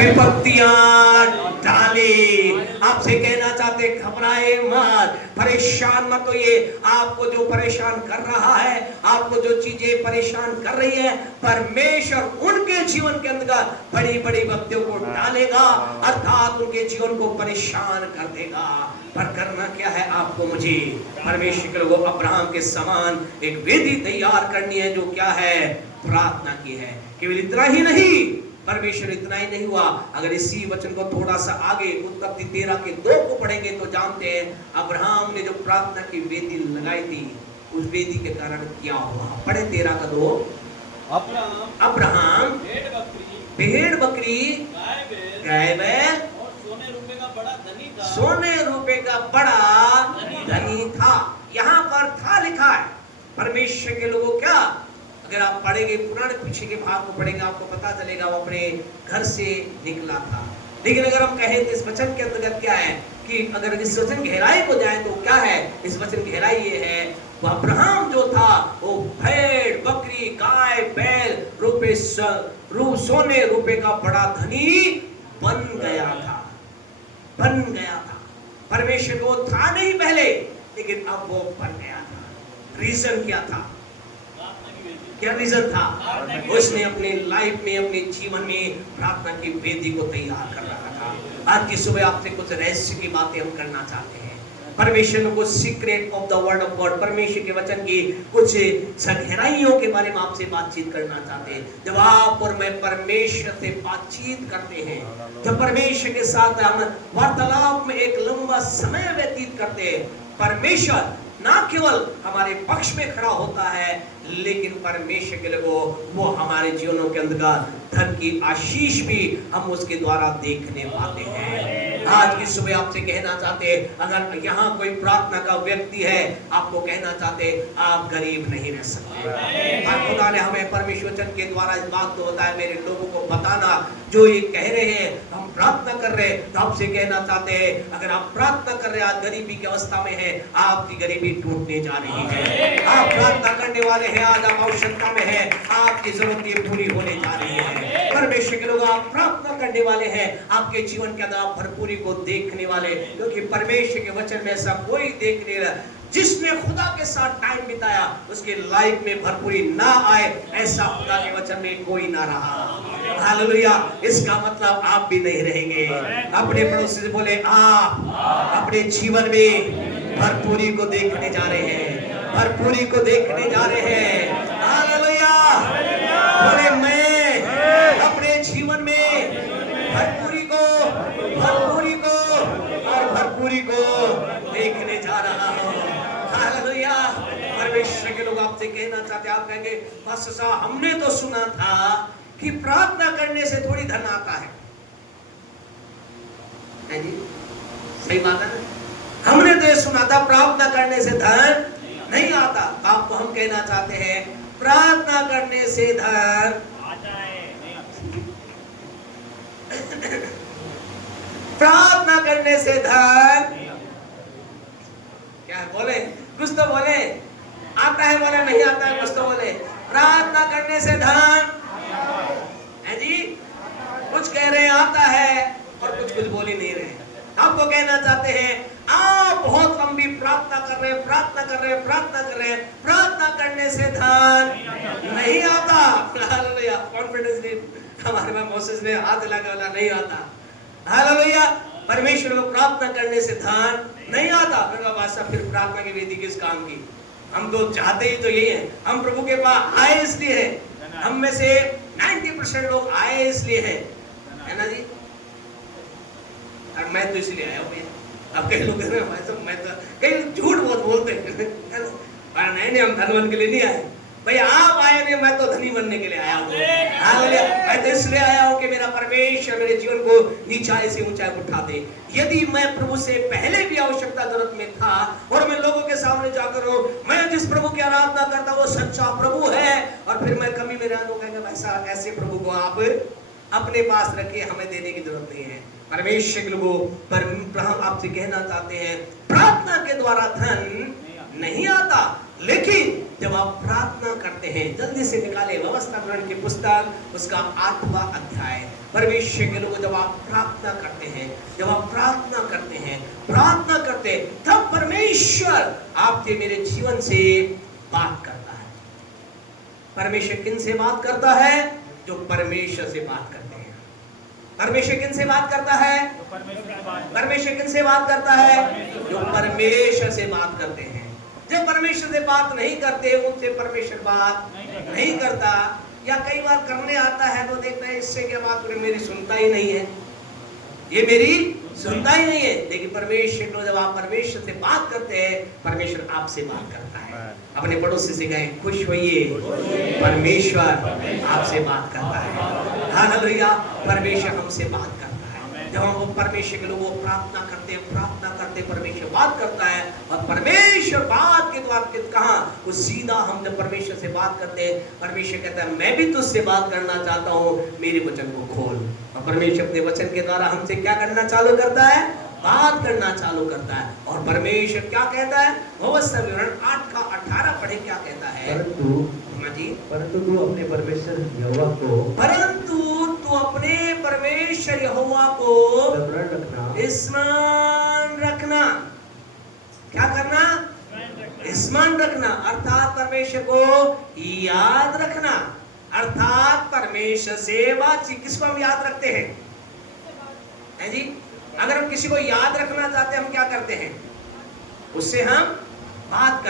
विपत्तियां डाले। आपसे कहना चाहते घबराए मत, परेशान मत होइए। आपको जो परेशान कर रहा है, आपको जो चीजें परेशान कर रही है, परमेश्वर उनके जीवन के अंदर बड़ी बड़ी विपत्तियों को डालेगा, अर्थात उनके जीवन को परेशान कर देगा। पर करना क्या है आपको मुझे? परमेश्वर के लोगों, अब्राहम के समान एक वेदी तैयार करनी है, जो क्या है? प्रार्थना की है। केवल इतना ही नहीं, परमेश्वर इतना ही नहीं हुआ। अगर इसी वचन को थोड़ा सा आगे उत्पत्ति 13 के 2 को पढ़ेंगे तो जानते हैं अब्राहम ने जो प्रार्थना की वेदी लगाई थी, उस वेदी के कारण क्या हुआ। पढ़े 13 का 2। अब्राहम भेड़ बकरी गाय बैल और सोने रुपए का बड़ा धनी था। यहाँ पर था लिखा है। परमेश्वर के लोगों, क्या अगर आप पढ़ेंगे पुराने पीछे के भाग को पढ़ेंगे, आपको पता चलेगा वो अपने घर से निकला था। लेकिन अगर हम कहें तो इस वचन के अंतर्गत क्या है कि अगर इस वचन गहराई को जाए तो क्या है? इस वचन गहराई ये है, वह अब्राहम जो था वो भेड़ बकरी गाय बैल सोने रुपए का बड़ा धनी बन गया था। परमेश्वर को था नहीं पहले, लेकिन अब वो बन गया था। रीजन क्या था? क्या रीजन था? उसने अपने लाइफ में, अपने जीवन में प्रार्थना की वेदी को तैयार कर रखा था। आज की सुबह आपसे कुछ रहस्य की बातें हम करना चाहते हैं। परमेश्वर को secret of the word of God, परमेश्वर के वचन की कुछ गहराइयों के बारे में आपसे बातचीत करना चाहते हैं। जब आप और मैं परमेश्वर से बातचीत करते हैं, जब परमेश्वर के साथ हम वार्तालाप में एक लंबा समय व्यतीत करते हैं, परमेश्वर ना केवल हमारे पक्ष में खड़ा होता है, लेकिन परमेश्वर के लोगों, वो हमारे जीवनों के अंदर धन की आशीष भी हम उसके द्वारा देखने पाते हैं। आज की सुबह आपसे कहना चाहते हैं, अगर यहाँ कोई प्रार्थना का व्यक्ति है, आपको कहना चाहते आप गरीब नहीं रह सकते। खुदा ने हमें परमेश्वर वचन के द्वारा इस बात को बताया, मेरे लोगों को बताना, जो ये कह रहे हैं हम प्रार्थना कर रहे हैं, तो आपसे कहना चाहते हैं अगर आप प्रार्थना कर रहे हैं, आज गरीबी की अवस्था में है, आपकी गरीबी टूटने जा रही है। आप प्रार्थना करने वाले हैं, आज आप आवश्यकता में है, आपकी जरूरतें पूरी होने जा रही है। परमेश्वर के लोग, आप प्रार्थना करने वाले हैं, आपके जीवन के अंदर आप भरपूरी को देखने वाले, क्योंकि परमेश्वर के वचन में ऐसा कोई देख नहीं रहा जिसने खुदा के साथ टाइम बिताया उसके लाइफ में भरपूरी ना आए, ऐसा खुदा के वचन में कोई ना रहा। हालेलुया। इसका मतलब आप भी नहीं रहेंगे। अपने पड़ोसी से बोले, आप अपने जीवन में भरपूरी को देखने जा रहे हैं, भरपूरी को देखने जा रहे हैं। हालेलुया। बोले, मैं अपने जीवन में भरपूरी को और भरपूरी को देखने जा रहा हूँ। हालेलुया। परमेश्वर के लोग आपसे कहना चाहते, आप कहेंगे बस साहब हमने तो सुना था कि प्रार्थना करने से थोड़ी धन आता है जी? सही बात है ना? हमने तो ये सुना था प्रार्थना करने से धन नहीं आता। आपको हम कहना चाहते हैं प्रार्थना करने से धन आता है, नहीं आता। प्रार्थना करने से धन क्या बोले? कुछ तो बोले। आता है बोले, नहीं आता है कुछ तो बोले। प्रार्थना करने से धन है जी। कुछ कह रहे हैं आता है और कुछ बोल ही नहीं रहे। आपको कहना चाहते हैं आप बहुत लंबी प्रार्थना कर रहे हैं, प्रार्थना करने से धन नहीं आता। कॉन्फिडेंस ने हमारे पास मोसेस ने हाथ लगा वाला नहीं आता। हालेलुया। परमेश्वर को प्रार्थना करने से धन नहीं आता। फिर प्रार्थना की विधि किस काम की? हम तो चाहते ही तो यही है, हम प्रभु के पास आए इसलिए है। हम में से 90% लोग आए इसलिए है ना जी? और मैं तो इसलिए आया हूँ। अब कई लोग मैं तो कई झूठ बहुत बोलते हैं, नहीं हम धनवन के लिए नहीं आए। भैया आप आए नहीं, मैं तो धनी बनने के लिए आया हूँ। मैं तो इसलिए आया हूँ कि मेरा परमेश्वर मेरे जीवन को नीचाई से ऊंचाई उठा दे। यदि मैं प्रभु से पहले भी आवश्यकता जरूरत में था और मैं लोगों के सामने जाकर मैं जिस प्रभु की आराधना करता वो सच्चा प्रभु है, और फिर मैं कमी में रहूंगा, वैसा ऐसे प्रभु को आप अपने पास रखिए, हमें देने की जरूरत नहीं है। परमेश्वर के लोगों, पर हम आपसे कहना चाहते हैं प्रार्थना के द्वारा धन नहीं आता। लेकिन जब आप प्रार्थना करते हैं, जल्दी से निकाले व्यवस्था ग्रंथ की पुस्तक उसका 8वां अध्याय। परमेश्वर के लोग जब आप प्रार्थना करते हैं, जब आप प्रार्थना करते हैं, तब परमेश्वर आपके मेरे जीवन से बात करता है। परमेश्वर किन से बात करता है? जो परमेश्वर से बात करते हैं। परमेश्वर किन से बात करता है? परमेश्वर किन से बात करता है? जो परमेश्वर से बात करते हैं। जब परमेश्वर से बात नहीं करते, उनसे परमेश्वर बात नहीं करता, या कई बार करने आता है तो देखता है इससे क्या बात करें, मेरी सुनता ही नहीं है, ये मेरी सुनता ही नहीं है। लेकिन परमेश्वर को जब आप परमेश्वर से बात करते हैं, परमेश्वर आपसे बात करता है। अपने पड़ोसी से कहें, खुश होइए, परमेश्वर आपसे बात करता है। हालेलुया, परमेश्वर हमसे बात करता है। जब हम परमेश्वर के लोग प्रार्थना करते, परमेश्वर बात करता है, और परमेश्वर बात के द्वारा कहा वो सीधा हम जब परमेश्वर से बात करते हैं, परमेश्वर कहता है मैं भी तुझसे बात करना चाहता हूँ, मेरे वचन को खोल। और परमेश्वर अपने वचन के द्वारा हमसे क्या करना चालू करता है? बात करना चालू करता है। और परमेश्वर क्या कहता है? व्यवस्था विवरण 8:18 पढ़े, क्या कहता है? परंतु तू अपने परमेश्वर यहोवा को स्मरण रखना। क्या करना? स्मरण रखना, अर्थात परमेश्वर को याद रखना, अर्थात परमेश्वर से बातचीत। किसको हम याद रखते हैं? है जी? अगर हम किसी को याद रखना चाहते हैं, हम क्या करते हैं? उससे हम बात कर